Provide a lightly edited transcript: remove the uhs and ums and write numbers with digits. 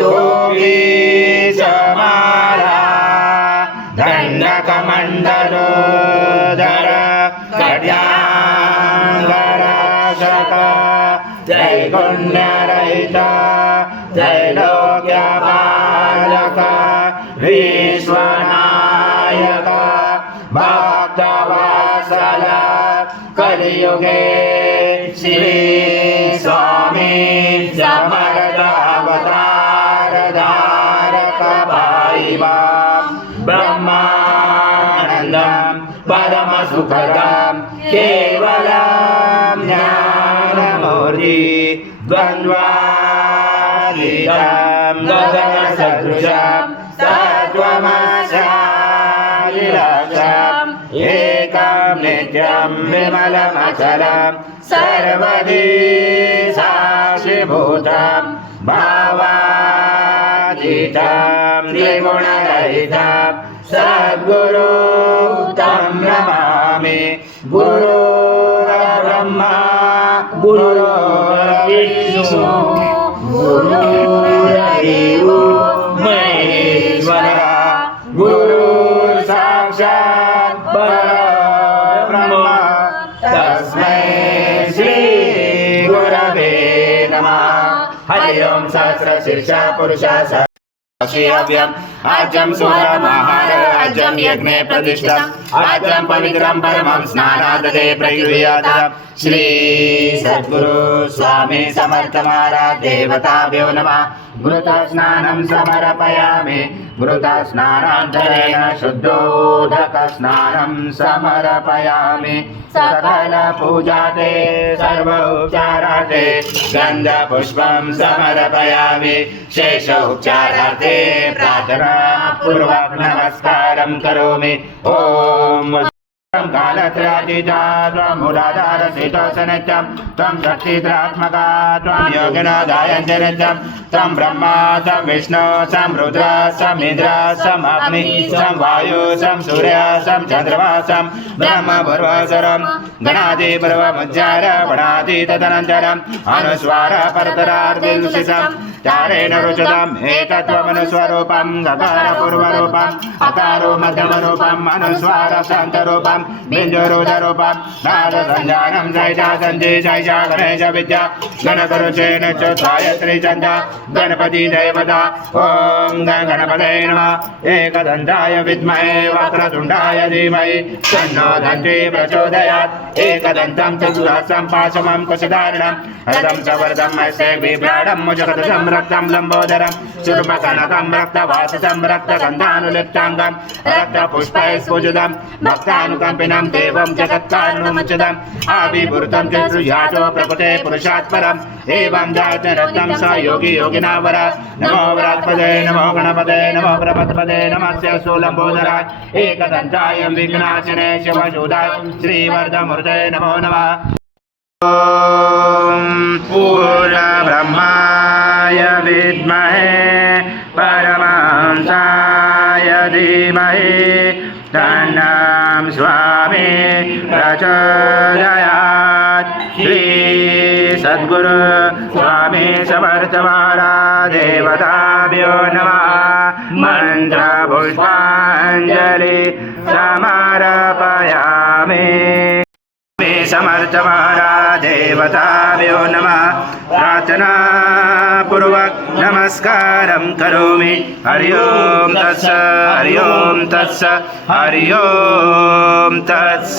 टोपी समारा दंडकमंडलोदर खड्गांगरक्षक त्रैगुण्यरहित त्रैलोक्यपालक विश्वनायक भक्तवत्सल कलियुगे श्री स्वामी समर्थ अवतार धारक भाईवा ब्रह्मानंदं परम सुखदं केवलं ज्ञानमूर्ति द्वन्द्वातीतं गगन सदृशं सत्त्वमशालिलक्षम् एकं नित्यं विमलमचलं सर्वधी साक्षिभूतं भावातीतं त्रिगुणरहितं सद्गुरुं तं नमामि। गुरुर्ब्रह्मा गुरुर्विष्णु गुरुर्देवो महेश्वरः गुरुर्साक्षात् परब्रह्म तस्मै श्री गुरवे नमः। हरि ओम सहस्रशीर्षः पुरुषः अव्ययम् आज्यं सुरमहार आज्यं यज्ञे प्रतिष्ठितम् आज्यं पवित्रं परमं स्नानाददे प्रयुज्यात। श्री सद्गुरु स्वामी समर्थ महाराज देवताभ्यो नमः। घृतस्नानं समर्पयामि घृतस्नानान्तरेण शुद्धोदकस्नानं समर्पयामि। सकल पूजाते सर्वोपचाराते गन्धपुष्पं समर्पयामि। शेषोपचाराते प्रार्थना पूर्वक नमस्कारं करोमि। ओम कालत्रयातीता त्वं मूलाधारस्थितोऽसनित्यं त्वं शक्तित्रात्मका त्वं योगिनादायन्ते नित्यं त्वं ब्रह्मा त्वं विष्णु त्वं रुद्र त्वं इन्द्र त्वं अग्नि त्वं वायु त्वं सूर्य त्वं चन्द्रमा त्वं ब्रह्म पूर्वस्वरं गणादिपूर्वमुच्चार वणादि तदनन्तरम् अनुस्वार परतरार्दिंसितं चारेण रुचितम् एकत्वमनुस्वरूपं गकारपूर्वरूपम् अकारो मध्यमरूपम् अनुस्वार शान्तरूपम् बिन्दुरुदरूपं नादसञ्जानं जयजा सञ्जय जयजा गणेश विद्या गणगुरुचेन च गायत्री छन्द गणपति देवता। ॐ गणपतये नमः। एकदन्ताय विद्महे वक्रतुण्डाय धीमहि तन्नो दन्ती प्रचोदयात्। एकदन्तं चतुर्हस्तं पाशमं कुशधारिणं रथं सवर्धं हस्ते बिभ्राडं मुजगदशं रक्तं लम्बोदरं चूर्मकनकं रक्तवाससं रक्तगन्धानुलिप्ताङ्गं रक्तपुष्पैस्फुजितं भक्तानुकम्पिनं देवं जगत्कारणमुच्यतम् आविर्भूतं च सृजातो प्रकृते पुरुषात् परम् एवं जातरत्नं स योगी योगिनावर। नमो व्रात्पदे नमो गणपते नमो प्रपत्पदे नमस्य शूलम्बोदराय एकदन्ताय विघ्नाशने शिवशूदाय श्रीवरदमूर्ते नमो नमः। ॐ पूर्णब्रह्माय विद्महे परमहंसाय धीमहि तन्नं स्वामी प्रचोदयात्। श्री सद्गुरु स्वामी समर्थ महाराज देवताभ्यो नमः। मन्त्रपुष्पाञ्जलि समर्पयामि। समर्थ महाराज देवताभ्यो नमः। प्रार्थना पूर्वक नमस्कारं करोमि। हरि ओम तत्स हरि ओम तत्स हरि ओम तत्स।